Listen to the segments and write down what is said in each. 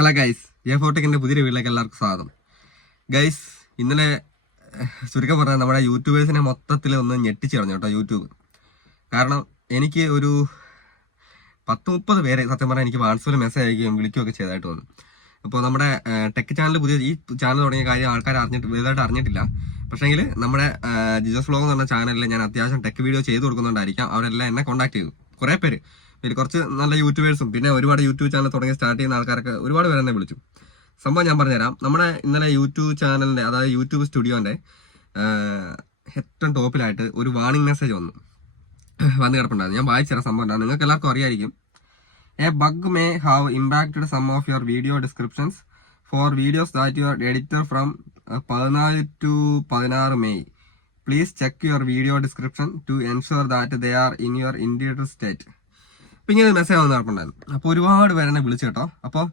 Hello guys A ഫോട്ടോക്കിന്റെ പുതിയ വീട്ടിലേക്ക് എല്ലാവർക്കും സ്വാഗതം. ഗൈസ് ഇന്നലെ ചുരുക്കം പറഞ്ഞാൽ നമ്മുടെ യൂട്യൂബേഴ്സിനെ മൊത്തത്തിൽ ഒന്ന് ഞെട്ടിച്ച് കളഞ്ഞു കേട്ടോ യൂട്യൂബ്. കാരണം എനിക്ക് ഒരു പത്ത് മുപ്പത് പേരെ സത്യം പറഞ്ഞാൽ എനിക്ക് വാട്സപ്പിൽ മെസ്സേജ് അയക്കുകയും വിളിക്കുകയൊക്കെ ചെയ്തതായിട്ട് തോന്നുന്നു. അപ്പോൾ നമ്മുടെ ടെക് ചാനൽ പുതിയ ഈ ചാനൽ തുടങ്ങിയ കാര്യം ആൾക്കാർ അറിഞ്ഞിട്ട് വലുതായിട്ട് അറിഞ്ഞിട്ടില്ല. പക്ഷേങ്കിൽ നമ്മുടെ ജിജസ് വ്ലോഗ് എന്ന് പറഞ്ഞ ചാനലിൽ ഞാൻ അത്യാവശ്യം ടെക് വീഡിയോ ചെയ്ത് കൊടുക്കുന്നുണ്ടായിരിക്കാം. അവരെല്ലാം എന്നെ കോൺടാക്ട് ചെയ്തു. കുറേ പേര്. ഇതിൽ കുറച്ച് നല്ല യൂട്യൂബേഴ്സും പിന്നെ ഒരുപാട് യൂട്യൂബ് ചാനൽ തുടങ്ങി സ്റ്റാർട്ട് ചെയ്യുന്ന ആൾക്കാരൊക്കെ ഒരുപാട് പേര് എന്നെ വിളിച്ചു. സംഭവം ഞാൻ പറഞ്ഞുതരാം. നമ്മുടെ ഇന്നലെ യൂട്യൂബ് ചാനലിന്റെ അതായത് യൂട്യൂബ് സ്റ്റുഡിയോന്റെ ഏറ്റവും ടോപ്പിലായിട്ട് ഒരു വാർണിംഗ് മെസ്സേജ് വന്നു. വന്ന് കിടപ്പുണ്ടായിരുന്നു. ഞാൻ വായിച്ചുതരാം സംഭവം നിങ്ങൾക്ക് എല്ലാവർക്കും അറിയായിരിക്കും. A bug may have impacted some of your video descriptions for videos that your editor from പതിനാല് ടു പതിനാറ് May please check your video description to ensure that they are in your individual state അപ്പൊ ഇങ്ങനെ message വന്ന് കിടപ്പുണ്ടായിരുന്നു അപ്പോൾ ഒരുപാട് പേരെന്നെ വിളിച്ചു കേട്ടോ. അപ്പോൾ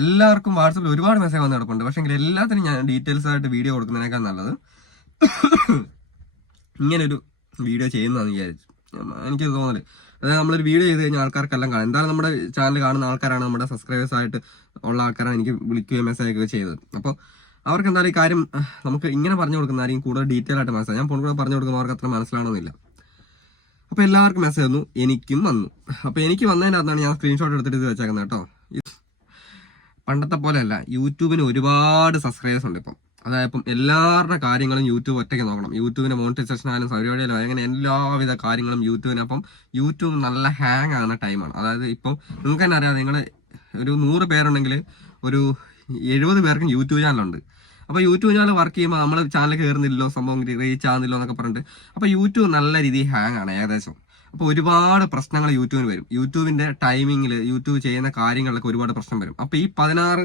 എല്ലാവർക്കും വാട്സപ്പിൽ ഒരുപാട് മെസ്സേജ് വന്ന് കിടപ്പുണ്ട് പക്ഷേ എല്ലാത്തിനും ഞാൻ ഡീറ്റെയിൽസ് ആയിട്ട് വീഡിയോ കൊടുക്കുന്നതിനേക്കാൾ നല്ലത് ഇങ്ങനൊരു വീഡിയോ ചെയ്യുന്നതെന്ന് വിചാരിച്ചു. എനിക്ക് തോന്നൽ. അതായത് നമ്മളൊരു വീഡിയോ ചെയ്ത് കഴിഞ്ഞാൽ ആൾക്കാർക്കെല്ലാം കാണാം. എന്തായാലും നമ്മുടെ ചാനൽ കാണുന്ന ആൾക്കാരാണ് നമ്മുടെ സബ്സ്ക്രൈബേഴ്സ് ആയിട്ട് ഉള്ള ആൾക്കാരാണ് എനിക്ക് വിളിക്കുകയും മെസ്സേജ് ഒക്കെ ചെയ്തത്. അപ്പോൾ അവർക്ക് എന്തായാലും ഈ കാര്യം നമുക്ക് ഇങ്ങനെ പറഞ്ഞു കൊടുക്കുന്നതായിരിക്കും കൂടുതൽ ഡീറ്റെയിൽ ആയിട്ട് മനസ്സിലായി. ഞാൻ കൂടുതൽ പറഞ്ഞു കൊടുക്കുന്നവർക്ക് അത്ര മനസ്സിലാവണമെന്നില്ല. അപ്പോൾ എല്ലാവർക്കും മെസ്സേജ് വന്നു എനിക്കും വന്നു. അപ്പോൾ എനിക്ക് വന്നതിനകത്താണ് ഞാൻ സ്ക്രീൻഷോട്ട് എടുത്തിട്ട് ഇത് വെച്ചേക്കുന്നത് കേട്ടോ. പണ്ടത്തെ പോലെ അല്ല യൂട്യൂബിന് ഒരുപാട് സബ്സ്ക്രൈബേഴ്സ് ഉണ്ട് ഇപ്പം. അതായത് ഇപ്പം എല്ലാവരുടെ കാര്യങ്ങളും യൂട്യൂബ് ഒറ്റയ്ക്ക് നോക്കണം. യൂട്യൂബിന്റെ മോണിറ്റൈസേഷൻ ആയാലും പരിപാടിയിലും അങ്ങനെ എല്ലാവിധ കാര്യങ്ങളും യൂട്യൂബിന് അപ്പം യൂട്യൂബ് നല്ല ഹാങ് ആകുന്ന ടൈമാണ് അതായത് ഇപ്പം നിങ്ങൾക്ക് തന്നെ അറിയാം നിങ്ങൾ ഒരു നൂറ് പേരുണ്ടെങ്കിൽ ഒരു എഴുപത് പേർക്കും യൂട്യൂബ് ചാനലുണ്ട് അപ്പോൾ യൂട്യൂബ് ചാനൽ വർക്ക് ചെയ്യുമ്പോൾ നമ്മൾ ചാനൽ കയറുന്നില്ലല്ലോ സംഭവം റീച്ച് ആകുന്നില്ലോ എന്നൊക്കെ പറഞ്ഞിട്ട്. അപ്പോൾ യൂട്യൂബ് നല്ല രീതിയിൽ ഹാങ് ആണ് ഏകദേശം. അപ്പോൾ ഒരുപാട് പ്രശ്നങ്ങൾ യൂട്യൂബിന് വരും. യൂട്യൂബിന്റെ ടൈമിങ്ങിൽ യൂട്യൂബ് ചെയ്യുന്ന കാര്യങ്ങളിലൊക്കെ ഒരുപാട് പ്രശ്നം വരും. അപ്പോൾ ഈ പതിനാറ്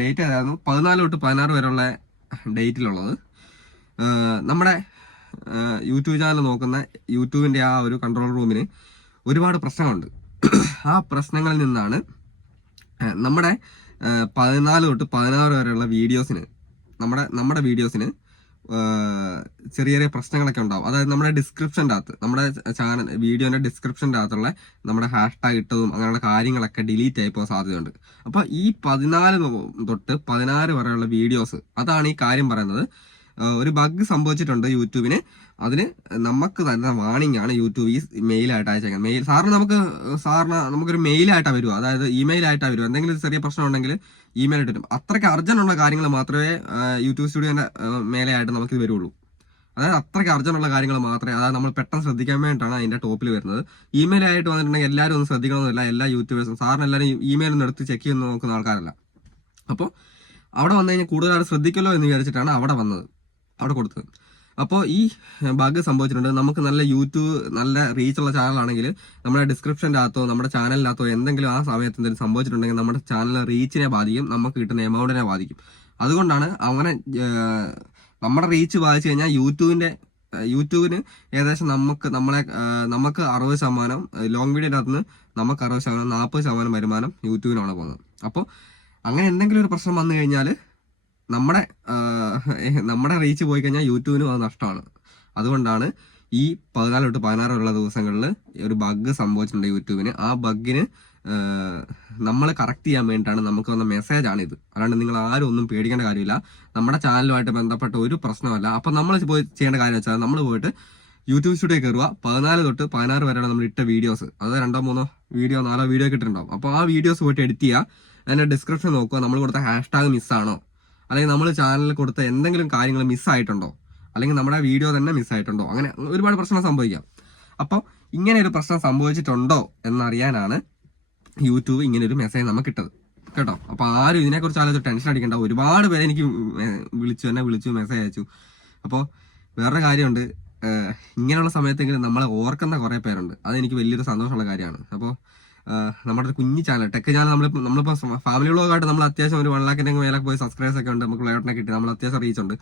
ഡേറ്റ് ഏതായിരുന്നു പതിനാല് തൊട്ട് പതിനാറ് വരെയുള്ള ഡേറ്റിലുള്ളത് നമ്മുടെ യൂട്യൂബ് ചാനൽ നോക്കുന്ന യൂട്യൂബിന്റെ ആ ഒരു കൺട്രോൾ റൂമിന് ഒരുപാട് പ്രശ്നങ്ങളുണ്ട്. ആ പ്രശ്നങ്ങളിൽ നിന്നാണ് നമ്മുടെ പതിനാല് തൊട്ട് പതിനാറ് വരെയുള്ള വീഡിയോസിന് നമ്മുടെ നമ്മുടെ വീഡിയോസിന് ചെറിയ ചെറിയ പ്രശ്നങ്ങളൊക്കെ ഉണ്ടാവും. അതായത് നമ്മുടെ ഡിസ്ക്രിപ്ഷന്റെ അകത്ത് നമ്മുടെ ചാനൽ വീഡിയോന്റെ ഡിസ്ക്രിപ്ഷന്റെ അകത്തുള്ള നമ്മുടെ ഹാഷ് ടാഗ് ഇട്ടതും അങ്ങനെയുള്ള കാര്യങ്ങളൊക്കെ ഡിലീറ്റ് ആയി പോകാൻ സാധ്യതയുണ്ട്. അപ്പോൾ ഈ പതിനാല് തൊട്ട് പതിനാറ് വരെയുള്ള വീഡിയോസ് അതാണ് ഈ കാര്യം പറയുന്നത്. ഒരു ബഗ് സംഭവിച്ചിട്ടുണ്ട് യൂട്യൂബിന്. അതിന് നമുക്ക് തരുന്ന വാണിംഗ് ആണ് യൂട്യൂബ് ഈ മെയിലായിട്ട് അയച്ചേക്കുന്നത്. മെയിൽ സാറിന് നമുക്ക് സാറിന് നമുക്കൊരു മെയിലായിട്ടാണ് വരുക അതായത് ഇമെയിലായിട്ടാണ് വരുക എന്തെങ്കിലും ചെറിയ പ്രശ്നം ഉണ്ടെങ്കിൽ ഇമെയിൽ ഇട്ടിട്ടും. അത്രയ്ക്ക് അർജന്റുള്ള കാര്യങ്ങൾ മാത്രമേ യൂട്യൂബ് സ്റ്റുഡിയോന്റെ മേലെയായിട്ട് നമുക്ക് ഇത് വരുള്ളൂ. അതായത് അത്രയ്ക്ക് അർജന്റുള്ള കാര്യങ്ങൾ മാത്രമേ അതായത് നമ്മൾ പെട്ടെന്ന് ശ്രദ്ധിക്കാൻ വേണ്ടിയിട്ടാണ് അതിന്റെ ടോപ്പിൽ വരുന്നത്. ഇമെയിൽ ആയിട്ട് വന്നിട്ടുണ്ടെങ്കിൽ എല്ലാവരും ഒന്നും ശ്രദ്ധിക്കണമെന്നില്ല. എല്ലാ യൂട്യൂബേഴ്സും സാറിന് എല്ലാവരും ഇമെയിൽ ഒന്ന് എടുത്ത് ചെക്ക് ചെയ്ത് നോക്കുന്ന ആൾക്കാരല്ല. അപ്പോൾ അവിടെ വന്നു കഴിഞ്ഞാൽ കൂടുതലായിട്ട് ശ്രദ്ധിക്കല്ലോ എന്ന് വിചാരിച്ചിട്ടാണ് അവിടെ വന്നത്. അവിടെ കൊടുത്തത്. അപ്പോൾ ഈ ബഗ് സംഭവിച്ചിട്ടുണ്ട്. നമുക്ക് നല്ല യൂട്യൂബ് നല്ല റീച്ചുള്ള ചാനലാണെങ്കിൽ നമ്മുടെ ഡിസ്ക്രിപ്ഷന്റെ അകത്തോ നമ്മുടെ ചാനലിനകത്തോ എന്തെങ്കിലും ആ സമയത്ത് എന്തെങ്കിലും സംഭവിച്ചിട്ടുണ്ടെങ്കിൽ നമ്മുടെ ചാനൽ റീച്ചിനെ ബാധിക്കും. നമുക്ക് കിട്ടുന്ന എമൗണ്ടിനെ ബാധിക്കും. അതുകൊണ്ടാണ് അങ്ങനെ നമ്മുടെ റീച്ച് ബാധിച്ചു കഴിഞ്ഞാൽ യൂട്യൂബിന്റെ യൂട്യൂബിന് ഏകദേശം നമുക്ക് നമ്മളെ നമുക്ക് അറുപത് ശതമാനം ലോങ് വീഡിയോന്റെ അകത്ത് നിന്ന് നമുക്ക് അറുപത് ശതമാനം നാൽപ്പത് ശതമാനം വരുമാനം യൂട്യൂബിനാണ് പോകുന്നത്. അപ്പോൾ അങ്ങനെ എന്തെങ്കിലും ഒരു പ്രശ്നം വന്നു കഴിഞ്ഞാൽ നമ്മുടെ നമ്മുടെ റീച്ച് പോയി കഴിഞ്ഞാൽ യൂട്യൂബിനും അത് നഷ്ടമാണ്. അതുകൊണ്ടാണ് ഈ പതിനാല് തൊട്ട് പതിനാറ് ഉള്ള ദിവസങ്ങളിൽ ഒരു ബഗ് സംഭവിച്ചിട്ടുണ്ട് യൂട്യൂബിന്. ആ ബഗ്ഗിന് നമ്മൾ കറക്റ്റ് ചെയ്യാൻ വേണ്ടിയിട്ടാണ് നമുക്ക് വന്ന മെസ്സേജ് ആണ് ഇത്. അല്ലാണ്ട് നിങ്ങൾ ആരും ഒന്നും പേടിക്കേണ്ട കാര്യമില്ല. നമ്മുടെ ചാനലുമായിട്ട് ബന്ധപ്പെട്ട ഒരു പ്രശ്നമല്ല അപ്പം നമ്മൾ പോയി ചെയ്യേണ്ട കാര്യം വെച്ചാൽ നമ്മൾ പോയിട്ട് യൂട്യൂബ് സ്റ്റുഡിയോ കയറുക. പതിനാല് തൊട്ട് പതിനാറ് വരെയാണ് നമ്മൾ ഇട്ട വീഡിയോസ് അത് രണ്ടോ മൂന്നോ വീഡിയോ നാലോ വീഡിയോ കിട്ടുന്നുണ്ടാവും അപ്പോൾ ആ വീഡിയോസ് പോയിട്ട് എഡിറ്റ് ചെയ്യുക. അതിന്റെ ഡിസ്ക്രിപ്ഷൻ നോക്കുക. നമ്മൾ കൊടുത്ത ഹാഷ്ടാഗ് മിസ്സാണോ അല്ലെങ്കിൽ നമ്മൾ ചാനലിൽ കൊടുത്ത എന്തെങ്കിലും കാര്യങ്ങൾ മിസ്സായിട്ടുണ്ടോ അല്ലെങ്കിൽ നമ്മുടെ വീഡിയോ തന്നെ മിസ്സായിട്ടുണ്ടോ അങ്ങനെ ഒരുപാട് പ്രശ്നം സംഭവിക്കാം. അപ്പോൾ ഇങ്ങനെ ഒരു പ്രശ്നം സംഭവിച്ചിട്ടുണ്ടോ എന്നറിയാനാണ് യൂട്യൂബ് ഇങ്ങനെ ഒരു മെസ്സേജ് നമുക്ക് ഇട്ടത് കേട്ടോ? അപ്പോൾ ആരും ഇതിനെക്കുറിച്ച് ആലോചിച്ച് ടെൻഷൻ അടിക്കേണ്ട. ഒരുപാട് പേര് എനിക്ക് വിളിച്ചു തന്നെ വിളിച്ചു മെസ്സേജ് അയച്ചു. അപ്പോൾ വേറൊരു കാര്യമുണ്ട്. ഇങ്ങനെയുള്ള സമയത്തെങ്കിലും നമ്മളെ ഓർക്കുന്ന കുറേ പേരുണ്ട്. അതെനിക്ക് വലിയൊരു സന്തോഷമുള്ള കാര്യമാണ്. അപ്പോൾ നമ്മുടെ കുഞ്ഞു ചാനൽ ടെക് ചാനൽ നമ്മൾ നമ്മളിപ്പോൾ ഫാമിലി വ്ളോഗായിട്ട് നമ്മൾ അത്യാവശ്യം ഒരു വൺ ലാഖിന്റെ മേലെ പോയി സബ്സ്ക്രൈബേഴ്സ് ഒക്കെ ഉണ്ട് നമുക്ക് പ്ലേറ്റിനെ കിട്ടി നമ്മൾ അത്യാവശ്യം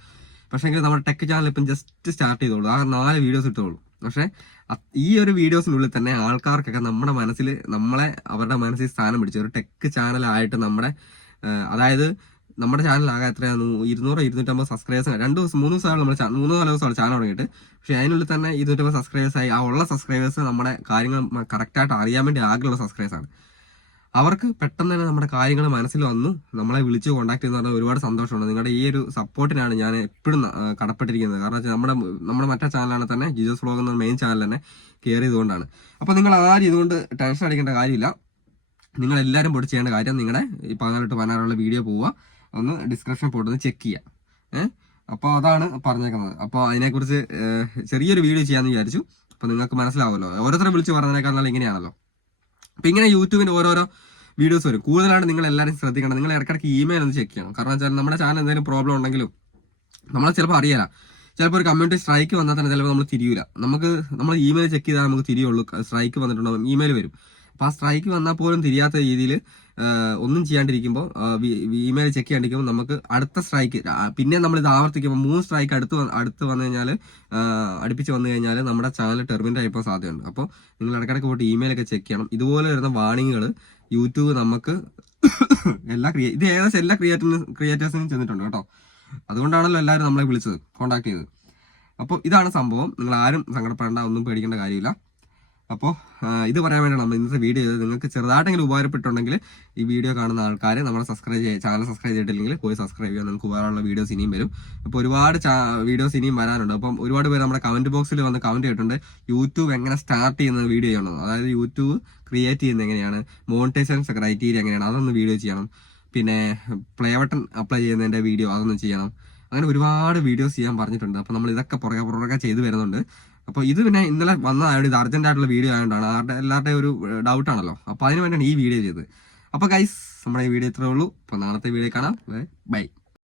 പക്ഷേ എങ്കിൽ നമ്മുടെ ടെക് ചാനൽ ഇപ്പം ജസ്റ്റ് സ്റ്റാർട്ട് ചെയ്തോളൂ ആ നാല് വീഡിയോസ് ഇട്ടോളൂ. പക്ഷേ ഈ ഒരു വീഡിയോസിനുള്ളിൽ തന്നെ ആൾക്കാർക്കൊക്കെ നമ്മുടെ മനസ്സിൽ നമ്മളെ അവരുടെ മനസ്സിൽ സ്ഥാനം പിടിച്ച ഒരു ടെക് ചാനലായിട്ട് നമ്മുടെ അതായത് നമ്മുടെ ചാനൽ ആകെ എത്രയാണ് ഇരുന്നൂറ് ഇരുന്നൂറ്റമ്പത് സബ്സ്ക്രൈബേഴ്സ് രണ്ട് ദിവസം മൂന്ന് ദിവസമാണ് നമ്മുടെ ചാനൽ മൂന്ന് നാല് ദിവസമാണ് ചാനൽ തുടങ്ങിയിട്ട്. പക്ഷെ അതിനുള്ളിൽ തന്നെ ഇരുന്നൂറ്റമ്പത് സബ്സ്ക്രൈബേഴ്സ് ആയി. ആ ഉള്ള സബ്സ്ക്രൈബേഴ്സ് നമ്മുടെ കാര്യങ്ങൾ കറക്റ്റായിട്ട് അറിയാൻ വേണ്ടി ആഗ്രഹമുള്ള സബ്സ്ക്രൈബേഴ്സ് ആണ്. അവർക്ക് പെട്ടെന്ന് തന്നെ നമ്മുടെ കാര്യങ്ങൾ മനസ്സിൽ വന്നു. നമ്മളെ വിളിച്ച് കോൺടാക്ട് ചെയ്യുന്ന പറഞ്ഞാൽ ഒരുപാട് സന്തോഷമുണ്ട്. നിങ്ങളുടെ ഈ ഒരു സപ്പോർട്ടിനാണ് ഞാൻ എപ്പോഴും കടപ്പെട്ടിരിക്കുന്നത്. കാരണം വെച്ചാൽ നമ്മുടെ നമ്മുടെ മറ്റേ ചാനലാണ് തന്നെ ജീസസ് വ്ലോഗ് എന്ന മെയിൻ ചാനൽ തന്നെ കെയർ ചെയ്തുകൊണ്ടാണ് അപ്പോൾ നിങ്ങൾ ആരും ഇതുകൊണ്ട് ടെൻഷൻ അടിക്കേണ്ട കാര്യമില്ല. നിങ്ങളെല്ലാവരും പൊടി ചെയ്യേണ്ട കാര്യം നിങ്ങളുടെ ഈ പതിനാല് ടു പതിനാറുള്ള വീഡിയോ പോവുക. ഒന്ന് ഡിസ്ക്രിപ്ഷൻ പോയിട്ട് ഒന്ന് ചെക്ക് ചെയ്യാം. ഏഹ് അപ്പോൾ അതാണ് പറഞ്ഞേക്കുന്നത്. അപ്പോൾ അതിനെക്കുറിച്ച് ചെറിയൊരു വീഡിയോ ചെയ്യാമെന്ന് വിചാരിച്ചു. അപ്പോൾ നിങ്ങൾക്ക് മനസ്സിലാവുമല്ലോ. ഓരോരുത്തരെ വിളിച്ച് പറഞ്ഞതിനേക്കാൾ ഇങ്ങനെയാണല്ലോ. അപ്പോൾ ഇങ്ങനെ യൂട്യൂബിന്റെ ഓരോരോ വീഡിയോസ് വരും. കൂടുതലാണ് നിങ്ങൾ എല്ലാവരും ശ്രദ്ധിക്കണം. നിങ്ങൾ ഇടയ്ക്കിടയ്ക്ക് ഇമെയിൽ ഒന്ന് ചെക്ക് ചെയ്യണം. കാരണം വെച്ചാൽ നമ്മുടെ ചാനൽ എന്തെങ്കിലും പ്രോബ്ലം ഉണ്ടെങ്കിലും നമ്മളെ ചിലപ്പോൾ അറിയാം ചിലപ്പോൾ ഒരു കമ്മ്യൂണിറ്റി സ്ട്രൈക്ക് വന്നാൽ തന്നെ ചിലപ്പോൾ നമ്മൾ തിരിയൂല. നമുക്ക് നമ്മൾ ഇമെയിൽ ചെക്ക് ചെയ്താൽ നമുക്ക് തിരിയുള്ളൂ. സ്ട്രൈക്ക് വന്നിട്ടുണ്ടാവും ഇമെയിൽ വരും. അപ്പോൾ ആ സ്ട്രൈക്ക് വന്നാൽ പോലും തിരിയാത്ത രീതിയിൽ ഒന്നും ചെയ്യാണ്ടിരിക്കുമ്പോൾ ഇമെയിൽ ചെക്ക് ചെയ്യാണ്ടിരിക്കുമ്പോൾ നമുക്ക് അടുത്ത സ്ട്രൈക്ക് പിന്നെ നമ്മൾ ഇത് ആവർത്തിക്കുമ്പോൾ മൂന്ന് സ്ട്രൈക്ക് അടുത്ത് അടുത്ത് വന്നു കഴിഞ്ഞാൽ അടുപ്പിച്ച് വന്നു കഴിഞ്ഞാൽ നമ്മുടെ ചാനൽ ടെർമിനേറ്റ് ആയിപ്പോൾ സാധ്യതയുണ്ട്. അപ്പോൾ നിങ്ങൾ ഇടയ്ക്കിടയ്ക്ക് പോയിട്ട് ഇമെയിൽ ഒക്കെ ചെക്ക് ചെയ്യണം. ഇതുപോലെ വരുന്ന വാണിങ്ങുകൾ യൂട്യൂബ് നമുക്ക് എല്ലാ ക്രിയേ ഇത് ഏകദേശം എല്ലാ ക്രിയേറ്ററിനും ക്രിയേറ്റേഴ്സിനും ചെന്നിട്ടുണ്ട് കേട്ടോ. അതുകൊണ്ടാണല്ലോ എല്ലാവരും നമ്മളെ വിളിച്ചത് കോൺടാക്ട് ചെയ്തത്. അപ്പോൾ ഇതാണ് സംഭവം. നിങ്ങൾ ആരും സങ്കടപ്പെടേണ്ട ഒന്നും പേടിക്കേണ്ട കാര്യമില്ല. അപ്പോൾ ഇത് പറയാൻ വേണ്ടിയാണ് നമ്മൾ ഇന്നത്തെ വീഡിയോ നിങ്ങൾക്ക് ചെറുതായിട്ടെങ്കിലും ഉപകാരപ്പെട്ടുണ്ടെങ്കിൽ ഈ വീഡിയോ കാണുന്ന ആൾക്കാർ നമ്മളെ സബ്സ്ക്രൈബ് ചെയ്യുക ചാനൽ സബ്സ്ക്രൈബ് ചെയ്തിട്ടില്ലെങ്കിൽ പോയി സബ്സ്ക്രൈബ് ചെയ്യുക. നിങ്ങൾക്ക് ഉപകാരമുള്ള വീഡിയോസ് ഇനിയും വരും. അപ്പോൾ ഒരുപാട് വീഡിയോസ് ഇനിയും വരാനുണ്ട്. അപ്പം ഒരുപാട് പേര് നമ്മുടെ കമന്റ് ബോക്സിൽ വന്ന് കമന്റ് ചെയ്തിട്ടുണ്ട്. യൂട്യൂബ് എങ്ങനെ സ്റ്റാർട്ട് ചെയ്യുന്ന വീഡിയോ ചെയ്യണം. അതായത് യൂട്യൂബ് ക്രിയേറ്റ് ചെയ്യുന്നത് എങ്ങനെയാണ്? മോണിറ്റൈസേഷൻ ക്രൈറ്റീരിയ എങ്ങനെയാണ്? അതൊന്ന് വീഡിയോ ചെയ്യണം. പിന്നെ പ്ലേ ബട്ടൺ അപ്ലൈ ചെയ്യുന്നതിന്റെ വീഡിയോ അതൊന്ന് ചെയ്യണം. അങ്ങനെ ഒരുപാട് വീഡിയോസ് ചെയ്യാൻ പറഞ്ഞിട്ടുണ്ട്. അപ്പോൾ നമ്മൾ ഇതൊക്കെ പുറകെ പുറകെ ചെയ്തു വരുന്നുണ്ട്. അപ്പോൾ ഇത് പിന്നെ ഇന്നലെ വന്നതായത് ഇത് അർജന്റ് ആയിട്ടുള്ള വീഡിയോ ആയതുകൊണ്ടാണ് ആരുടെ എല്ലാവരുടെയും ഒരു ഡൗട്ട് ആണല്ലോ. അപ്പോൾ അതിന് വേണ്ടിയാണ് ഈ വീഡിയോ ചെയ്തത്. അപ്പോൾ ഗൈസ് നമ്മുടെ ഈ വീഡിയോ ഇത്രേ ഉള്ളൂ. അപ്പോൾ നാളത്തെ വീഡിയോ കാണാം. ബൈ